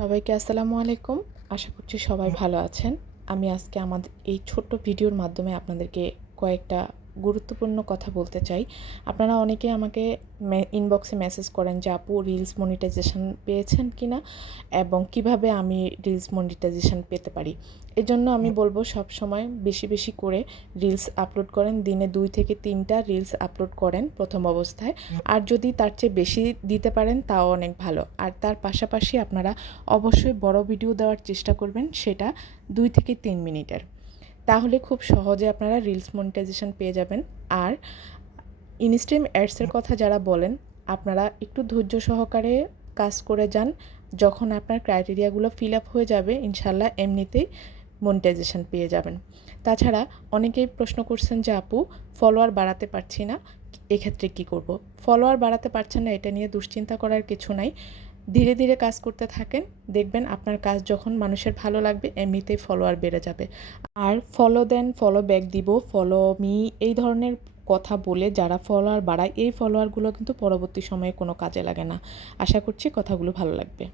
সবাইকে আসসালামু আলাইকুম। আশা করছি সবাই ভালো আছেন। আমি আজকে আমাদের এই ছোট্ট ভিডিওর মাধ্যমে আপনাদেরকে কয়েকটা গুরুত্বপূর্ণ কথা বলতে চাই। আপনারা অনেকে আমাকে ইনবক্সে মেসেজ করেন যে আপু রিলস মনিটাইজেশন পেয়েছেন কিনা এবং কিভাবে আমি রিলস মনিটাইজেশন পেতে পারি। এজন্য আমি বলবো সবসময় বেশি বেশি করে রিলস আপলোড করেন। দিনে 2 থেকে 3টা রিলস আপলোড করেন প্রথম অবস্থায়। আর যদি তার চেয়ে বেশি দিতে পারেন তাও অনেক ভালো। আর তার পাশাপাশি আপনারা অবশ্যই বড় ভিডিও দেওয়ার চেষ্টা করবেন, সেটা 2 থেকে 3 মিনিটের। তাহলে খুব সহজে আপনারা রিলস মনিটাইজেশন পেয়ে যাবেন। আর ইনস্ট্রিম অ্যাডসের কথা যারা বলেন, আপনারা একটু ধৈর্য সহকারে কাজ করে যান। যখন আপনার ক্রাইটেরিয়াগুলো ফিল আপ হয়ে যাবে, ইনশাল্লাহ এমনিতেই মনিটাইজেশন পেয়ে যাবেন। তাছাড়া অনেকেই প্রশ্ন করছেন যে আপু ফলোয়ার বাড়াতে পারছি না, এক্ষেত্রে কি করব? ফলোয়ার বাড়াতে পারছেন না, এটা নিয়ে দুশ্চিন্তা করার কিছু নাই। ধীরে ধীরে কাজ করতে থাকেন, দেখবেন আপনার কাজ যখন মানুষের ভালো লাগবে এমনিতেই ফলোয়ার বেড়ে যাবে। আর ফলো দেন, ফলো ব্যাক দিব, ফলো মি, এই ধরনের কথা বলে যারা ফলোয়ার বাড়ায়, এই ফলোয়ারগুলো কিন্তু পরবর্তী সময়ে কোনো কাজে লাগে না। আশা করছি কথাগুলো ভালো লাগবে।